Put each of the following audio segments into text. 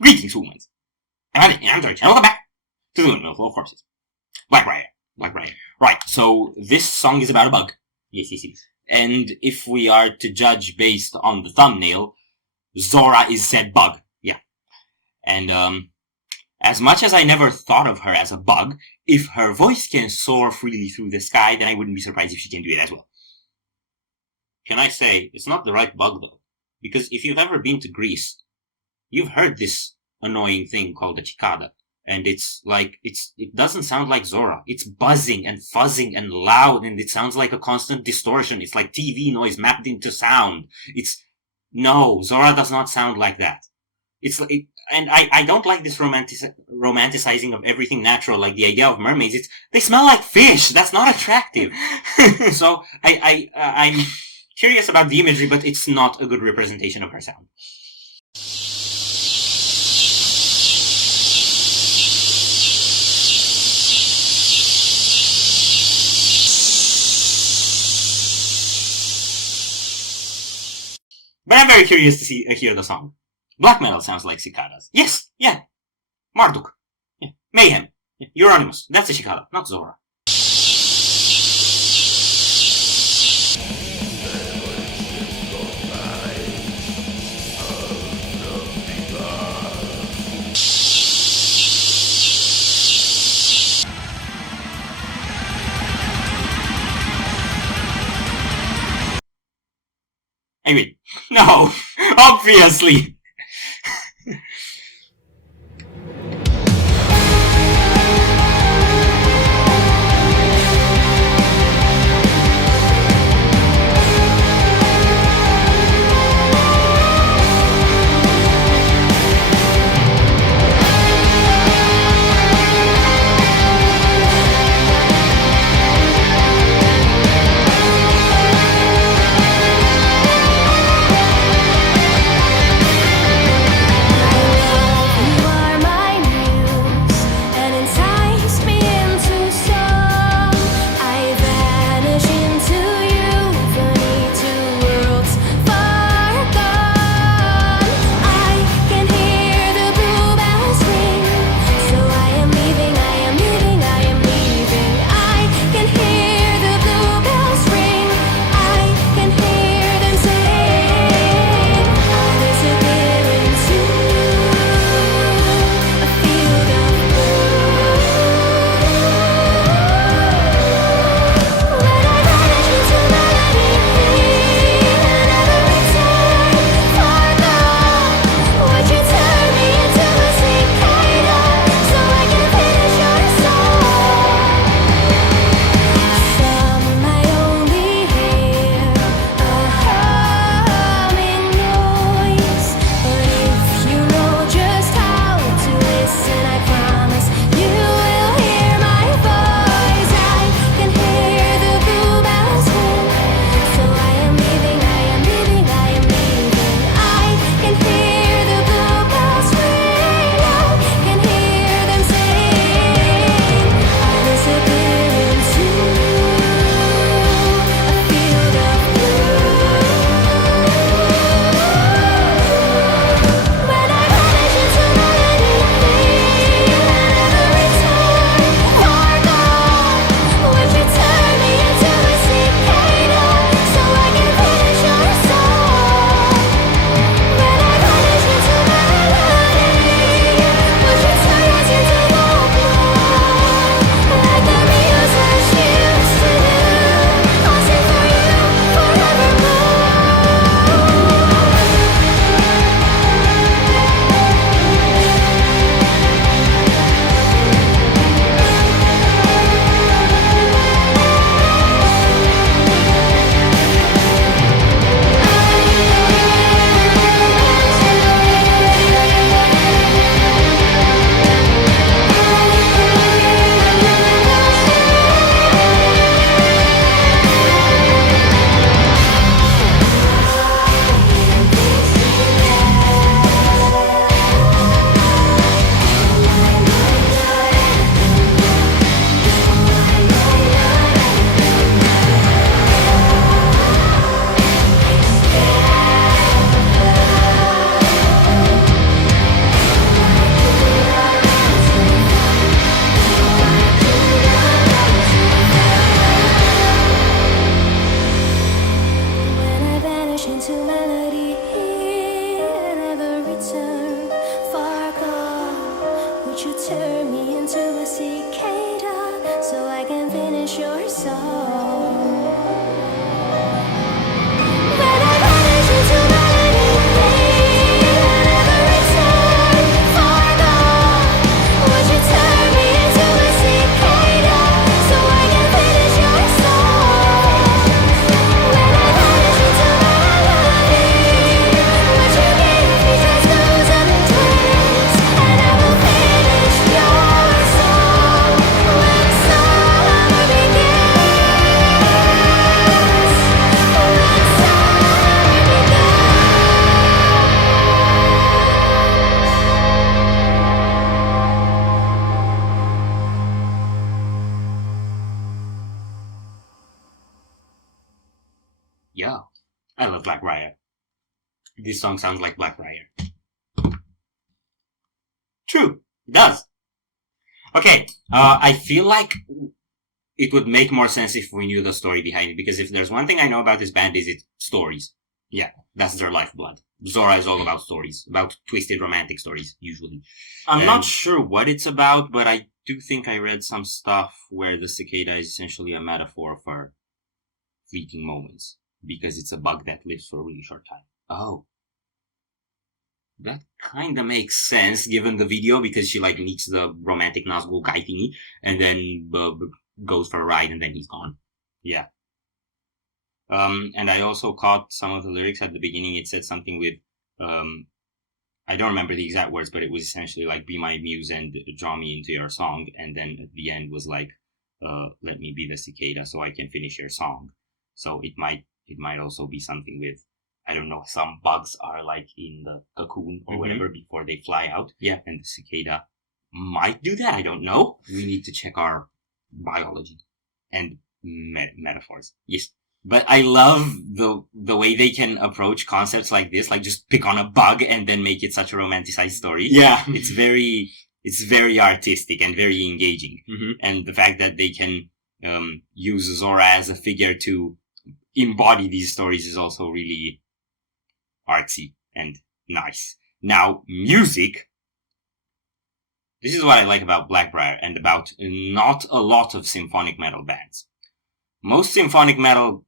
Greetings, humans. And I'm George, and welcome back to the Windmill full of horses. Blackbriar. Right, so this song is about a bug. Yes. And if we are to judge based on the thumbnail, Zora is said bug. Yeah. And, as much as I never thought of her as a bug, if her voice can soar freely through the sky, then I wouldn't be surprised if she can do it as well. Can I say, it's not the right bug though. Because if you've ever been to Greece, you've heard this annoying thing called a cicada. And it's like, it doesn't sound like Zora. It's buzzing and fuzzing and loud, and it sounds like a constant distortion. It's like TV noise mapped into sound. No, Zora does not sound like that. And I don't like this romanticizing of everything natural, like the idea of mermaids. They smell like fish. That's not attractive. So I'm curious about the imagery, but it's not a good representation of her sound. But I'm very curious to hear the song. Black metal sounds like cicadas. Yes, yeah. Marduk. Yeah. Mayhem. Yeah. Euronymous. That's a cicada, not Zora. I mean, no, obviously. turn me into a cicada so I can finish your song? When I vanish into melody, never return for long. Would you turn me into a cicada so I can finish your song? When I vanish into melody, would you give me just goes and twists, and I will finish your song when summer begins. When summer begins. Yeah, I love Blackbriar. This song sounds like Blackbriar. True, it does. Okay, I feel like it would make more sense if we knew the story behind it, because if there's one thing I know about this band is it's stories. Yeah, that's their lifeblood. Zora is all about stories, about twisted romantic stories, usually. I'm not sure what it's about, but I do think I read some stuff where the cicada is essentially a metaphor for fleeting moments, because it's a bug that lives for a really short time. Oh. That kinda makes sense given the video, because she like meets the romantic Nazgul guy thingy and then goes for a ride and then he's gone. Yeah. And I also caught some of the lyrics at the beginning. It said something with, I don't remember the exact words, but it was essentially like, be my muse and draw me into your song. And then at the end was like, let me be the cicada so I can finish your song. So it might also be something with, I don't know, some bugs are like in the cocoon or whatever before they fly out. Yeah. And the cicada might do that. I don't know. We need to check our biology and metaphors. Yes. But I love the way they can approach concepts like this, like just pick on a bug and then make it such a romanticized story. Yeah. It's very artistic and very engaging. And the fact that they can use Zora as a figure to embody these stories is also really artsy and nice. Now, music. This is what I like about Blackbriar and about not a lot of symphonic metal bands. Most symphonic metal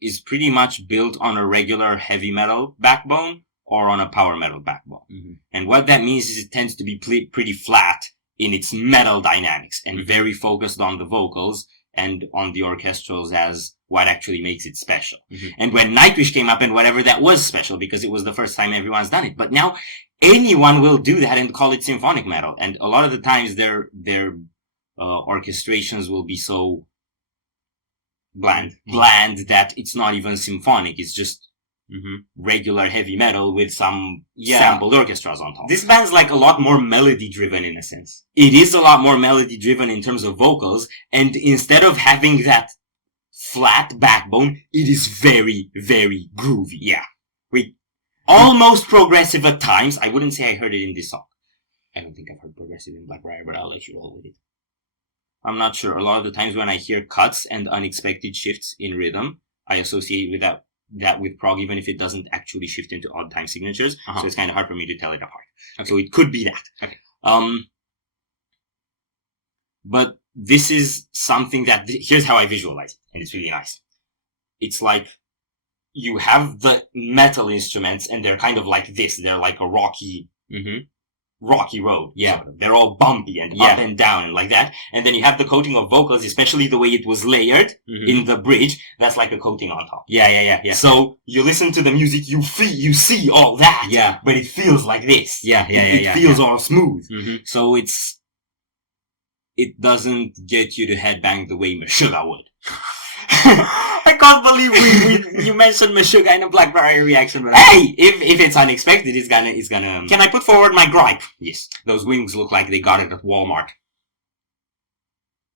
is pretty much built on a regular heavy metal backbone or on a power metal backbone. And what that means is it tends to be pretty flat in its metal dynamics and very focused on the vocals and on the orchestrals as what actually makes it special. And when Nightwish came up and whatever, that was special because it was the first time everyone's done it. But now anyone will do that and call it symphonic metal. And a lot of the times their orchestrations will be so bland that it's not even symphonic. It's just regular heavy metal with some sampled orchestras on top. This band's like a lot more melody driven in a sense. It is a lot more melody driven in terms of vocals, and instead of having that flat backbone, it is very, very groovy. Yeah. Almost progressive at times. I wouldn't say I heard it in this song. I don't think I've heard progressive in Blackbriar, but I'll let you roll with it. I'm not sure. A lot of the times when I hear cuts and unexpected shifts in rhythm, I associate with that with prog, even if it doesn't actually shift into odd time signatures. So it's kind of hard for me to tell it apart. Okay. So it could be that. Okay. But this is something that, here's how I visualize it, and it's really nice. It's like you have the metal instruments, and they're kind of like this. They're like a rocky road. Yeah. Sort of. They're all bumpy and up and down and like that. And then you have the coating of vocals, especially the way it was layered in the bridge. That's like a coating on top. Yeah. So you listen to the music, you see all that. Yeah. But it feels like this. It feels all smooth. So it doesn't get you to headbang the way Meshuggah would. I can't believe you mentioned Meshuggah in a Blackbriar reaction. But hey, if it's unexpected, it's gonna. Can I put forward my gripe? Yes. Those wings look like they got it at Walmart.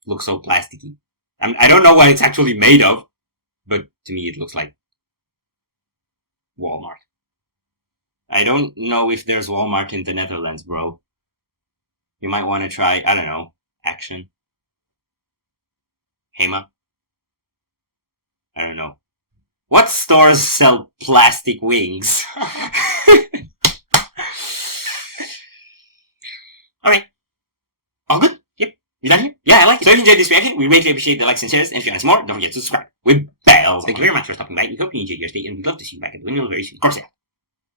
Look so plasticky. I don't know what it's actually made of, but to me it looks like Walmart. I don't know if there's Walmart in the Netherlands, bro. You might want to try, I don't know, Action. Hema. I don't know. What stores sell plastic wings? Okay. All good? Yep. You done here? Yeah, I like it. So if you enjoyed this reaction, we greatly appreciate the likes and shares. And if you want some more, don't forget to subscribe with bells. Thank you very much for stopping by. We hope you enjoyed your stay, and we'd love to see you back at the Windmill very soon. Of course, yeah.